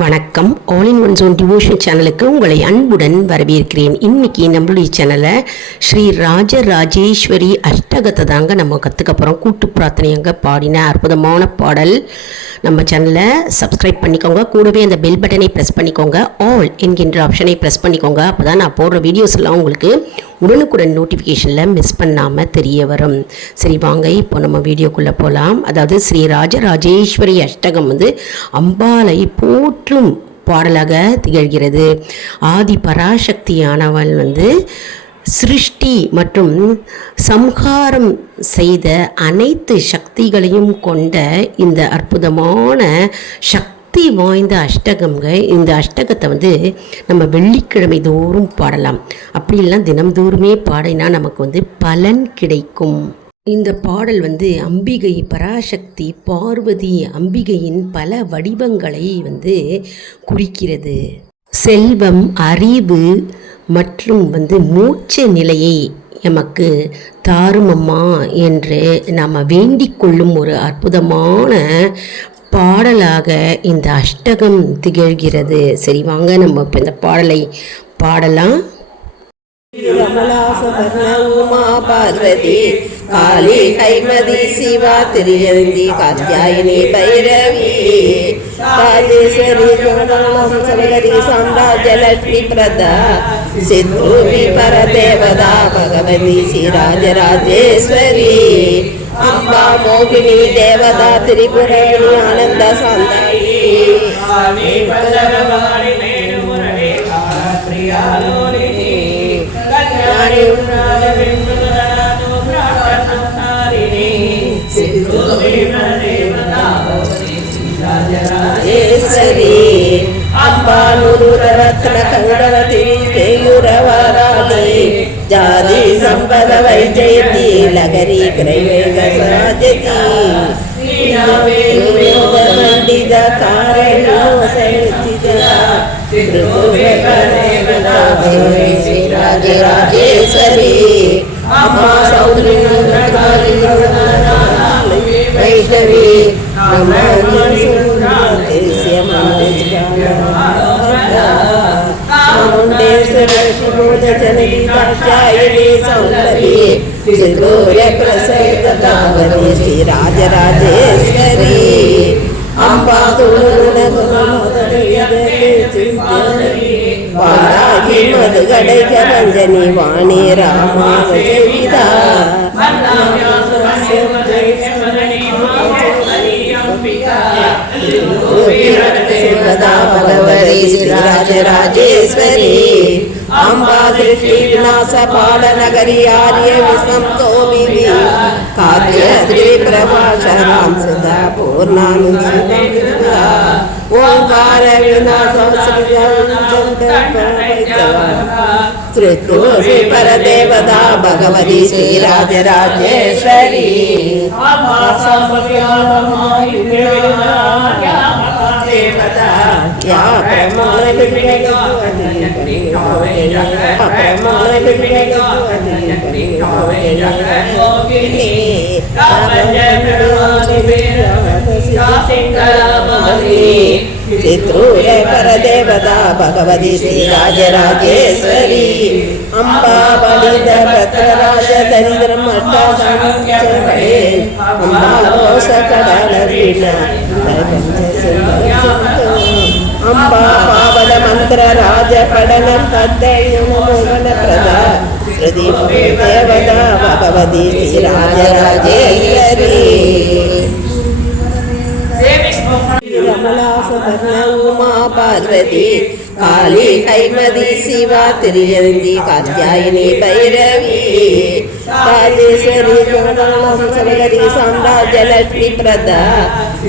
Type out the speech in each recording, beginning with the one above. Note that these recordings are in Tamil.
வணக்கம். All in one zone devotion சேனலுக்கு உங்களை அன்புடன் வரவேற்கிறேன். இன்னைக்கு நம்மளுடைய சேனலை ஸ்ரீ ராஜராஜேஸ்வரி அஷ்டகத்தை தாங்க நம்ம கற்றுக்க போகிறோம். கூட்டு பிரார்த்தனையங்க பாடின அற்புதமான பாடல். நம்ம சேனலை சப்ஸ்கிரைப் பண்ணிக்கோங்க. கூடவே அந்த பெல் பட்டனை ப்ரெஸ் பண்ணிக்கோங்க. ஆல் என்கின்ற ஆப்ஷனை ப்ரெஸ் பண்ணிக்கோங்க. அப்போ தான் நான் போடுற வீடியோஸ் எல்லாம் உங்களுக்கு உடனுக்குடன் நோட்டிஃபிகேஷனில் மிஸ் பண்ணாமல் தெரிய வரும். சரி வாங்க, இப்போ நம்ம வீடியோக்குள்ளே போகலாம். அதாவது ஸ்ரீ ராஜராஜேஸ்வரி அஷ்டகம் அம்பாளை போற்றும் பாடலாக திகழ்கிறது. ஆதி பராசக்தியானவள் சிருஷ்டி மற்றும் சம்ஹாரம் செய்த அனைத்து சக்திகளையும் கொண்ட இந்த அற்புதமான சக்தி வாய்ந்த அஷ்டகம்ங்க. இந்த அஷ்டகத்தை நம்ம வெள்ளிக்கிழமை தோறும் பாடலாம். அப்படிலாம் தினம்தோறுமே பாடினா நமக்கு பலன் கிடைக்கும். இந்த பாடல் அம்பிகை பராசக்தி பார்வதி அம்பிகையின் பல வடிவங்களை குறிக்கிறது. செல்வம், அறிவு மற்றும் மூச்ச நிலையை எமக்கு தாருமம்மா என்று நாம் வேண்டிக் கொள்ளும் ஒரு அற்புதமான பாடலாக இந்த அஷ்டகம் திகழ்கிறது. சரி வாங்க, நம்ம இப்போ இந்த பாடலை பாடலாம். உமா பார்வதி காளி கைமதி சிவா திரியந்தி காத்யாயினி பைரவி ராஜேஸ்வரி சகரி சாம்ராஜ்ய லட்சுமி பிரதா சித்ரூபி பரதேவதா பகவதி ஸ்ரீ ராஜராஜேஸ்வரி அம்பா மோகினி தேவதா திரிபுரணி ஆனந்த சாந்தாயி ரத்ன கங்கவதி கேயுரவராணி ஜாதி சம்பத வைஜயதி லகரி கிரைவேக சாஜதி பண்டித காரணோ சைத்தித ராஜராஜேஸ்வரி அம்மா சௌத்ரி வைஷ்ணவி श्री राजराजेश्वरी अम्बा वाराही मधुगड़क रंजनी वाणी रामा भगवती श्री राजराजेश्वरी अम्बा दृष्टि विनाश पाल नगरी आर्य विषम तो विधि कार्य श्री प्रभाषराम सदा पूर्णानुसुधा ओंकार विनाश श्री परदेवता भगवती श्री राजराजेश्वरी क्या प्रमाण चित्रूर परदेवता भगवती श्री राजराजेश्वरी अम्बा बलिद भद्रराज दरिद्र अम्बा रोष कड़ल अम्बा पावन मंत्र राज पडन मोहन प्रदा श्रुति देवता भगवती श्री राजराजेश्वरी उमा पार्वती काली कैमदी शिवा तिरियंदी कात्यायिनी भैरवी राजेश्वरी सगरी साम्राज्य लक्ष्मी प्रदा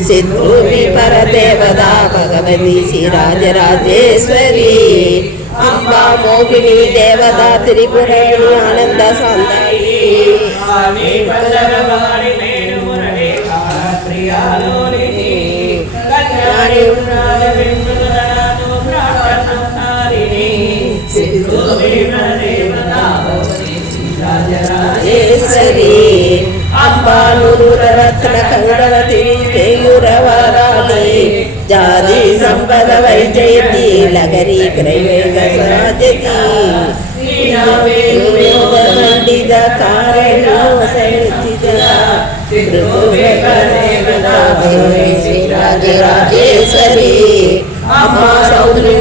सिद्धूपी परदेवता भगवती श्री राजराजेश्वरी अम्बा मोहिनी देवता त्रिपुराणी आनंद सान्दायी राजराजेश्वरी अम्बा रत्न कङ्गवती केयुरवराणि जाति संपद वैजयती लहरी क्रैवेग साजती पंडित कारणो सहिता राजराजेश्वरी अम्मा सौदरी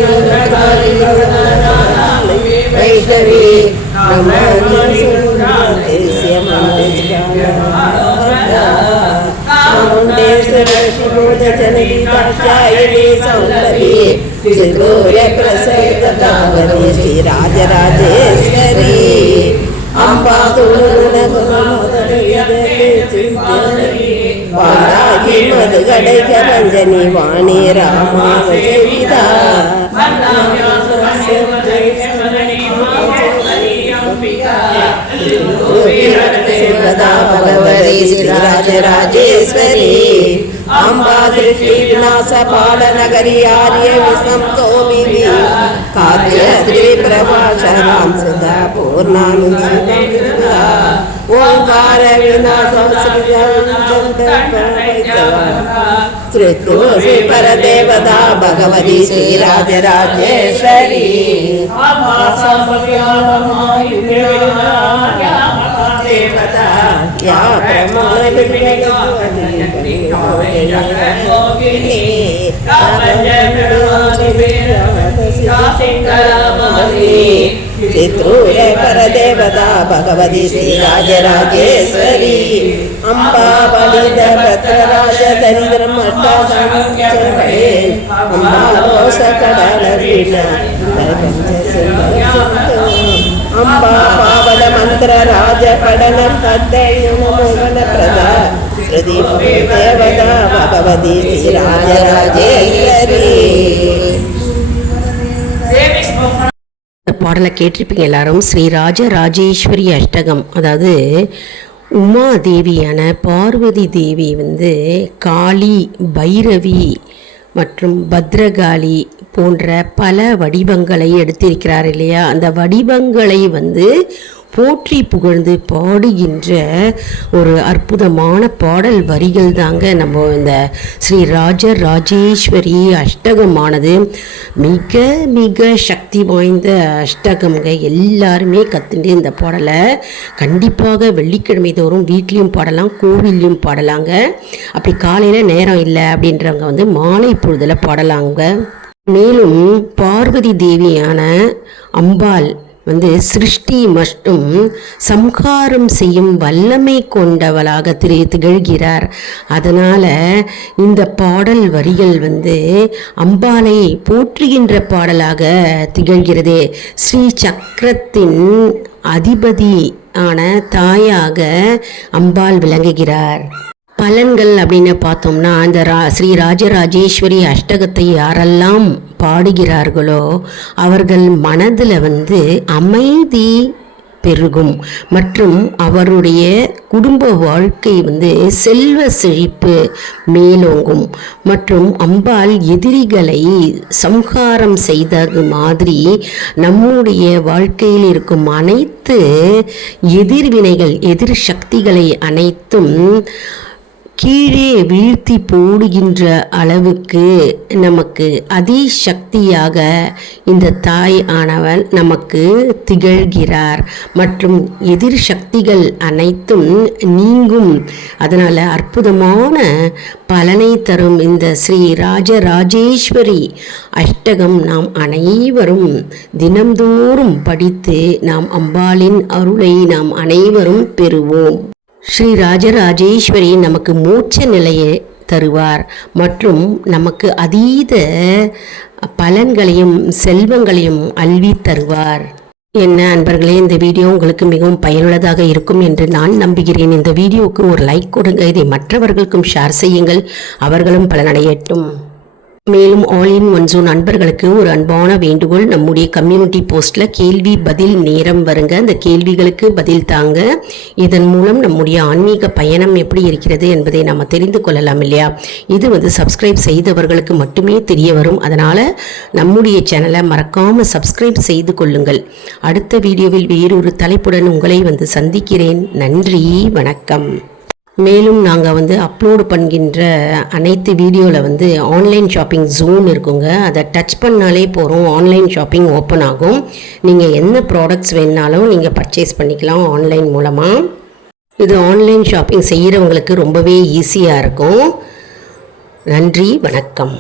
वैष्णवी श्री राजराजेश्वरी अम्बा वाराही मधुगड़ै रंजनी वाणी रामा विदा भगवती श्री राजराजेश्वरी अम्बा दृष्टि विनाश पाल नगरी आर्य विषम कौमिदी काव्यश्री प्रभाषराम सुधा पूर्णानुसुधा ओंकार विनाश श्री परदेवता भगवती श्री राजराजेश्वरी या चित्रूर परदेवता भगवती श्री राजराजेश्वरी अम्बा बलिद भद्रराज दरिद्र अम्बा रोष कडल अम्बा पावन मंत्र राज पडन मोहन प्रदा श्रुति देवता भगवती श्री राजराजेश्वरी இந்த பாடலை கேட்டிருப்பீங்க எல்லாரும். ஸ்ரீ ராஜராஜேஸ்வரி அஷ்டகம், அதாவது உமா தேவியான பார்வதி தேவி காளி, பைரவி மற்றும் பத்ரகாளி போன்ற பல வடிவங்களை எடுத்திருக்கிறார் இல்லையா. அந்த வடிவங்களை போற்றி புகழ்ந்து பாடுகின்ற ஒரு அற்புதமான பாடல் வரிகள் தாங்க நம்ம இந்த ஸ்ரீ ராஜராஜேஸ்வரி அஷ்டகமானது. மிக மிக சக்தி வாய்ந்த அஷ்டகம்ங்க. எல்லாருமே கற்றுட்டு இந்த பாடலை கண்டிப்பாக வெள்ளிக்கிழமை தோறும் வீட்லேயும் பாடலாம், கோவில்லையும் பாடலாங்க. அப்படி காலையில் நேரம் இல்லை அப்படின்றவங்க மாலை பொழுதில் பாடலாங்க. மேலும் பார்வதி தேவியான அம்பாள் சிருஷ்டி மற்றும் சம்ஹாரம் செய்யும் வல்லமை கொண்டவளாக திகழ்கிறார். அதனால் இந்த பாடல் வரிகள் அம்பாளை போற்றுகின்ற பாடலாக திகழ்கிறது. ஸ்ரீ சக்கரத்தின் அதிபதி ஆன தாயாக அம்பாள் விளங்குகிறார். பலன்கள் அப்படின்னு பார்த்தோம்னா, அந்த ஸ்ரீ ராஜராஜேஸ்வரி அஷ்டகத்தை யாரெல்லாம் பாடுகிறார்களோ அவர்கள் மனதில் அமைதி பெருகும் மற்றும் அவருடைய குடும்ப வாழ்க்கை செல்வ செழிப்பு மேலோங்கும் மற்றும் அம்பாள் எதிரிகளை சம்ஹாரம் செய்தது மாதிரி நம்முடைய வாழ்க்கையில் இருக்கும் அனைத்து எதிர்வினைகள், எதிர் சக்திகளை அனைத்தும் கீழே வீழ்த்தி போடுகின்ற அளவுக்கு நமக்கு அதிசக்தியாக இந்த தாய் ஆனவள் நமக்கு திகழ்கிறார் மற்றும் எதிர் சக்திகள் அனைத்தும் நீங்கும். அதனால் அற்புதமான பலனை தரும் இந்த ஸ்ரீ ராஜராஜேஸ்வரி அஷ்டகம் நாம் அனைவரும் தினம்தோறும் படித்து நாம் அம்பாளின் அருளை நாம் அனைவரும் பெறுவோம். ஸ்ரீ ராஜராஜேஸ்வரி நமக்கு மோட்ச நிலையை தருவார் மற்றும் நமக்கு அதீத பலன்களையும் செல்வங்களையும் அள்வி தருவார். என்ன அன்பர்களே, இந்த வீடியோ உங்களுக்கு மிகவும் பயனுள்ளதாக இருக்கும் என்று நான் நம்புகிறேன். இந்த வீடியோவுக்கு ஒரு லைக் கொடுங்க, இதை மற்றவர்களுக்கும் ஷேர் செய்யுங்கள், அவர்களும் பலனடையட்டும். மேலும் ஆல் இன் ஒன் ஜோன் நண்பர்களுக்கு ஒரு அன்பான வேண்டுகோள், நம்முடைய கம்யூனிட்டி போஸ்ட்டில் கேள்வி பதில் நேரம் வருங்க. அந்த கேள்விகளுக்கு பதில் தாங்க. இதன் மூலம் நம்முடைய ஆன்மீக பயணம் எப்படி இருக்கிறது என்பதை நம்ம தெரிந்து கொள்ளலாம் இல்லையா. இது சப்ஸ்கிரைப் செய்தவர்களுக்கு மட்டுமே தெரிய வரும். அதனால் நம்முடைய சேனலை மறக்காமல் சப்ஸ்கிரைப் செய்து கொள்ளுங்கள். அடுத்த வீடியோவில் வேறொரு தலைப்புடன் உங்களை சந்திக்கிறேன். நன்றி, வணக்கம். மேலும் நாங்கள் வந்து அப்லோடு பண்ணுகின்ற அனைத்து வீடியோவில் வந்து ஆன்லைன் ஷாப்பிங் ஜோன் இருக்குங்க. அதை டச் பண்ணாலே போகிறோம், ஆன்லைன் ஷாப்பிங் ஓப்பன் ஆகும். நீங்கள் என்ன ப்ராடக்ட்ஸ் வேணுனாலும் நீங்கள் பர்ச்சேஸ் பண்ணிக்கலாம் ஆன்லைன் மூலமாக. இது ஆன்லைன் ஷாப்பிங் செய்கிறவங்களுக்கு ரொம்பவே ஈஸியாக இருக்கும். நன்றி, வணக்கம்.